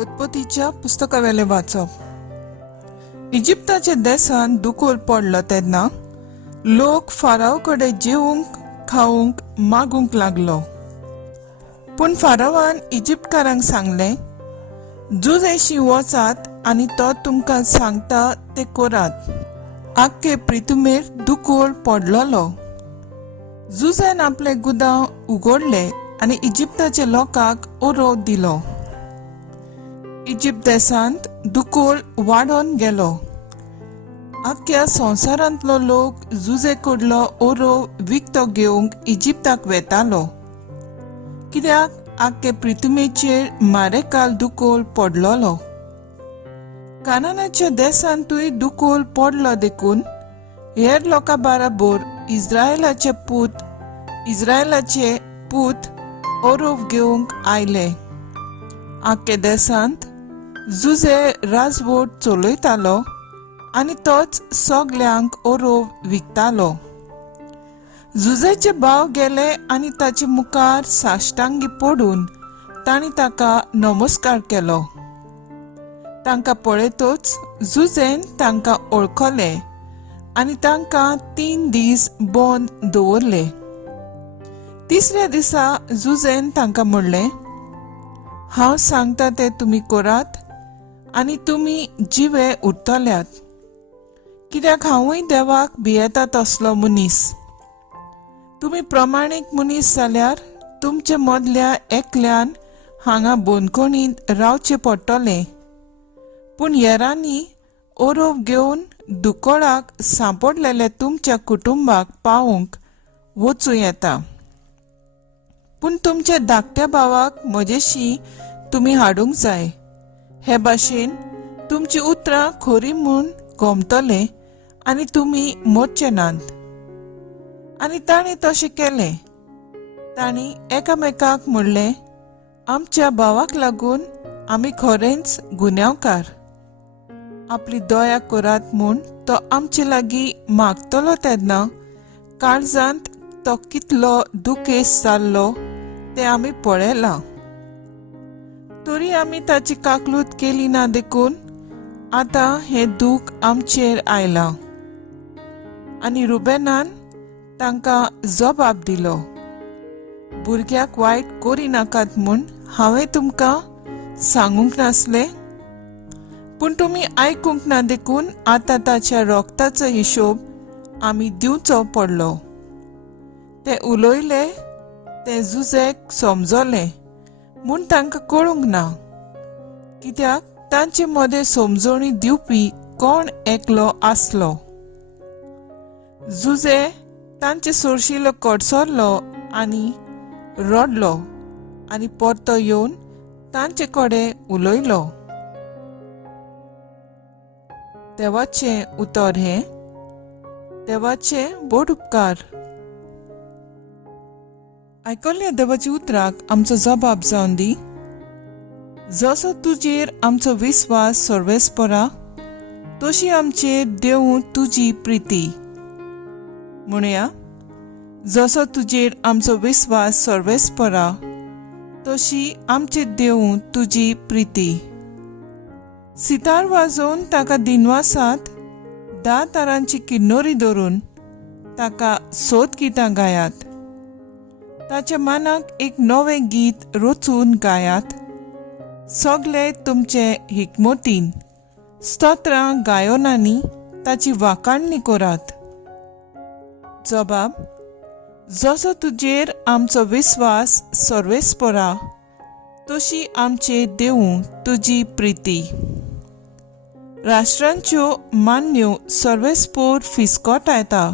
उत्पत्तीच्या पुस्तकावेले वाचप। इजिप्ताच्या देशांत दुखोल पडलो तेन्ना लोक फाराव कडेन जेवूंक खावूंक मागूंक लागलो। पूण फारावान इजिप्तकारांक सांगलें, जुजेशी वचात आनी तो तुमकां सांगता ते करात। आख्खे पृथ्वीमेर दुखोल पडलोलो। जुजेन आपले गुदांव उगडले आनी इजिप्ताच्या लोकांक ओरो दिलो। इजिप्त देशांत दुखोल वाडोन गेलो। आख्ख्या संवसारांतलो लोक जुजे कडलो ओरो विकतो घेवंक इजिप्ताक वेतालो, कित्याक आख्खे पृथ्वीचेर मारेकाल दुखोल पडलोलो। कानानाच्या देशांतूय दुखोल पडलो देखून हेर लोकां बाराबर इस्रायलाचे पूत ओरो घेवंक आयले। आख्खे देशांत जुजे राजवट चलयतालो आनी तोच सगल्यांक ओरो विकतालो। जुजेचे भाव गेले आनी ताचे मुखार साश्टांगी पडून तांणी ताका नमस्कार केलो। तांकां पळयतच जुजेन तांकां ओळखले आनी तांकां 3 दीस बंद दवरले। तिसऱ्या दिसा जुजेन तांकां म्हणलें, हांव सांगता ते तुमी करात आनी तुमी जिवे उरतल्यात, कित्याक हांवूय देवाक भियेता तसलो मनीस। तुमी प्रमाणीक मनीस जाल्यार तुमचे मदल्या एकल्यान हांगा बंदखणींत रावचें पडटलें, पूण हेरांनी ओरो घेवन दुकोळाक सांपडलेले तुमच्या कुटुंबाक पावूंक वचूं येता। पूण तुमच्या धाकट्या भावाक म्हजेशी तुमी हाडूंक जाय। हे भाशेन तुमची उतरां खरी म्हूण गोमतले आनी तुमी मरचे नात। आनी ताणें तशें केलें। तांणी एकामेकाक म्हणलें, आमच्या भावाक लागून आमी खरेंच गुन्यांवकार। आपली दया करात म्हूण तो आमचे लागीं मागतलो तेन्ना काळजांत तो कितलो दुखेस्त जाल्लो ते आमी पळयलां। तरी आमी ताची काकलूत केली ना देखून आतां हें दूख आमचेर आयलां। आनी रुबेनान तांकां जबाब दिलो, भुरग्याक वायट करिनाकात म्हूण हांवें तुमकां सांगूंक नासलें? पूण तुमी आयकूंक ना देखून आतां ताच्या रोगताचो हिशोब आमी दिवचो पडलो। ते उलयले ते जुजेक समजलें म्हूण तांकां कळूंक ना, कित्याक तांचे मदें समजणी दिवपी कोण एकलो आसलो। जुजे तांचे सोरशिलो कडसरलो आनी रडलो आनी परतो येवन तांचे कडेन उलयलो। देवाचें उतर हें। देवाचे बोड उपकार। आयकल्ल्या देवाची उतराक आमचो जबाब जावन दी। जसो तुजेर आमचो विस्वास सर्वेस्परा, तशी आमचेर देवूं तुजी प्रिती। म्हणया, जसो तुजेर आमचो विस्वास सर्वेस्परा, तशी आमचेर देवूं तुजी प्रिती। सितार वाजोवन ताका दिनवासांत 10 तारांची किन्नोरी धरून ताका सोत गितां गायात। ताच्या मानाक एक नवें गीत रचून गायात। सगळे तुमचे हिकमतीन स्तोत्रां गायोनांनी ताची वाखाणणी करात। जबाब, जसो तुजेर आमचो विस्वास सर्वेस्परा, तशी आमचे देवूं तुजी प्रिती। राष्ट्रांच्यो मान्यो सर्वेस्पोर फिसकोटायता।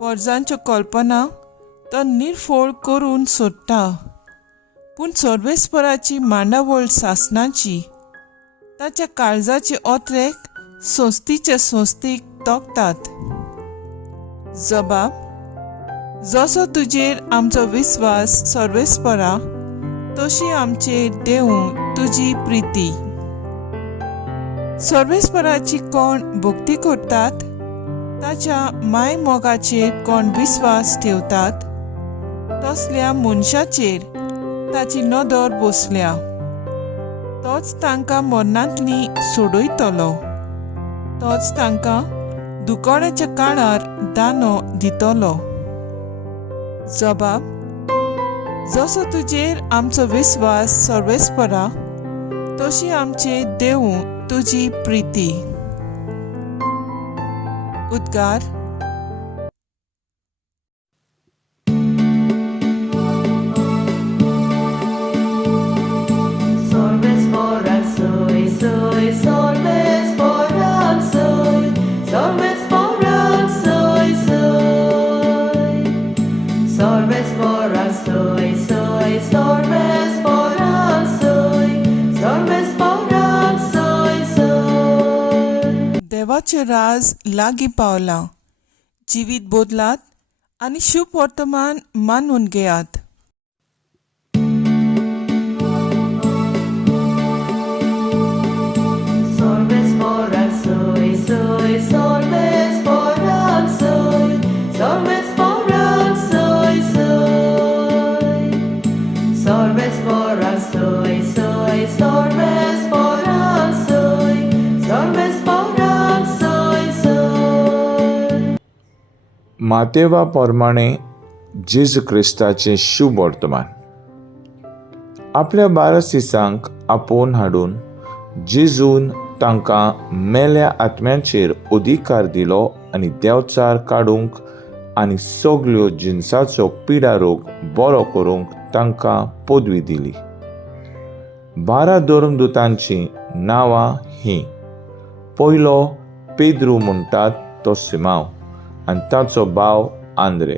परजांच्यो कल्पना तो निर्फोळ करून सोडटा, पूण सर्वेस्पराची मांडावळ सासणाची ताच्या काळजाचे ओत्रेक सोंस्तीचे सोंस्तीक तोखतात। जबाब, जसो तुजेर आमचो विस्वास सर्वेस्परा, तशी आमचेर देवूं तुजी प्रिती। सर्वेस्पराची कोण भक्ती करतात, ताच्या माय मोगाचेर कोण विस्वास ठेवतात, तसल्या मनशाचेर ताची नदर बसल्या। तोच तांकां मरणांतली सोडयतलो. तोच तांकां दुकोड्याच्या काळार दानो दितलो. जबाब: जसो तुजेर आमचो विस्वास सर्वेस्परा, तशी आमचे देव तुजी प्रिती. उद्गार: देवाचे राज लागीं पावलां. जिवीत बोदलात आनी शुभ वर्तमान मानून घेयात. मातेवा प्रमाणे जेजू क्रिस्ताचे शुभ वर्तमान. आपल्या 12 शिसांक आपोवन हाडून जेजून तांकां मेल्या आत्म्यांचेर अधिकार दिलो आनी देंवचार काडूंक आनी सगल्यो जिन्साचो पिडा रोग बरो करूंक तांकां पदवी दिली. 12 धर्मदूतांची नांवां हीं: पयलो पेद्रू म्हणटात तो सिमाव आनी ताचो भाव आंद्रे,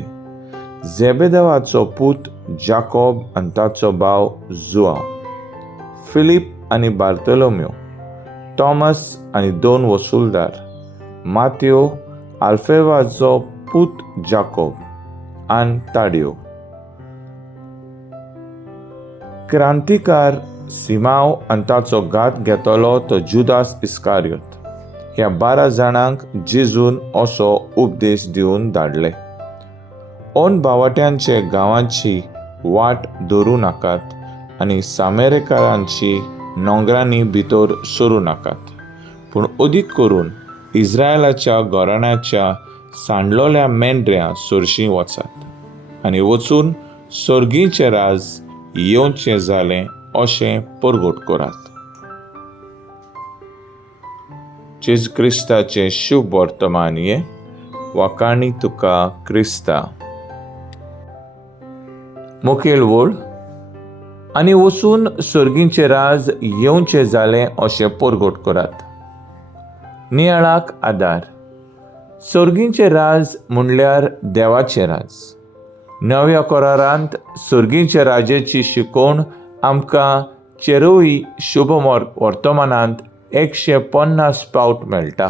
झेबेदेवाचो पूत जाकोब आनी ताचो भाव जुआंव, फिलीप आनी बार्तोलोमेव, थॉमस आनी 2 वसूलदार, माथ्यो, आल्फेवाचो पूत जाकोब आनी ताड्यो. क्रांतिकार सिमाव आनी ताचो घात घेतलो तो जुदास इस्कारियोत. ह्या 12 जाणांक जेजून असो उपदेश दिवन धाडले: ओन भावाट्यांचे गांवांची वाट धरूं नाकात आनी सामेरेकारांची नोंगरांनी भितर सरूं नाकात, पूण अदीक करून इस्रायलाच्या घराण्याच्या सांडलोल्या मेंढऱ्या सोरशीं वचात आनी वचून सर्गीचें राज येवचें जालें अशें परगट करात. जेजू क्रिस्ताचे शुभ वर्तमान ये वाकाणी तुका क्रिस्ता. मुखेल वळ: आनी वचून सर्गीचें राज येवचें जालें अशें परगट करात. नियाळाक आदार. सर्गीचें राज म्हणल्यार देवाचें राज. नव्या करारांत सर्गीचे राजेची शिकोवण आमकां चेरोई शुभ वर्तमानांत 150 पावट मेळटा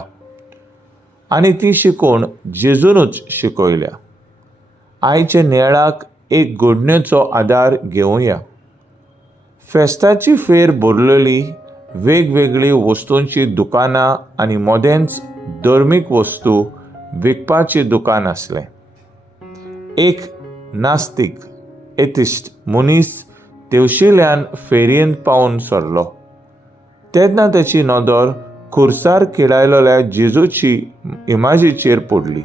आनी ती शिकोवण जेजूनच शिकयल्या. आयचे नियाळाक एक घडणेचो आदार घेवया. फेस्ताची फेर भरलेली वेगवेगळी वस्तूंची दुकानां आनी मोदेंच धर्मीक वस्तू विकपाची दुकान आसलें. एक नास्तीक एथिस्ट मनीस तेवशिल्यान फेरयेंत पावून सरलो. तेन्ना ताची नदर खुर्सार खेळायलोल्या जेजूची इमाजीचेर पडली.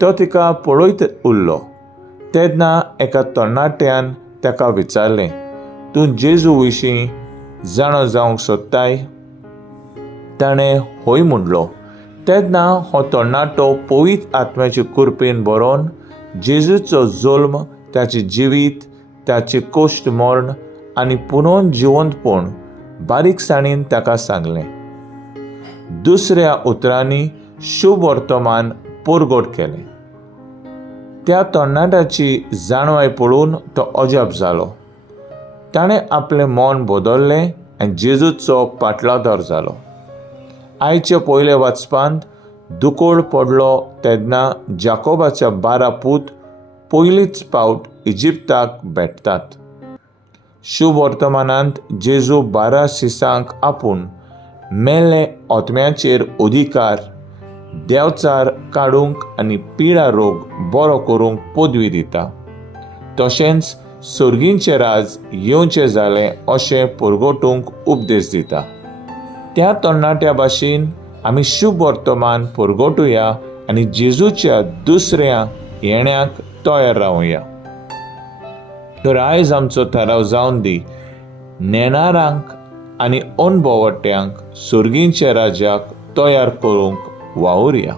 तो तिका पळयत उरलो. तेन्ना एका तरणाट्यान ताका विचारलें, तूं जेजू विशीं जाणो जावंक सोदताय? ताणें होय म्हणलो. तेन्ना हो तरणाटो पवित्र आत्म्याचे कृपेन बरोवन जेजूचो जल्म, ताचें जिवीत, ताचें कोश्ट मरण आनी पुनोवन जिवंतपण बारीकसाणीन ताका सांगलें. दुसऱ्या उतरांनी शुभ वर्तमान परगट केलें. त्या तरणाट्याची जाणवाय पळोवन तो अजाप जालो. ताणें आपलें मन बदल्लें आनी जेजूचो पाटलादार जालो. आयच्या पयल्या वाचपांत दुकोळ पडलो तेन्ना जाकोबाच्या 12 पूत पयलींच पावट इजिप्ताक भेटतात. शुभ वर्तमानांत जेजू 12 शिसांक आपूण मेल्ले आत्म्याचेर अधिकार, देंवचार काडूंक आनी पिडा रोग बरो करूंक पदवी दिता. तशेंच सर्गींचें राज येवचें जालें अशें परगटूंक उपदेश दिता. त्या तरणाट्या भाशेन आमी शुभ वर्तमान परगटुया आनी जेजूच्या दुसऱ्या येण्याक तयार रावुया. तर आयज आमचो थाराव जावन दी, नेणारांक आनी अणभवट्यांक सर्गींच्या राजाक तयार करूंक वावुरया.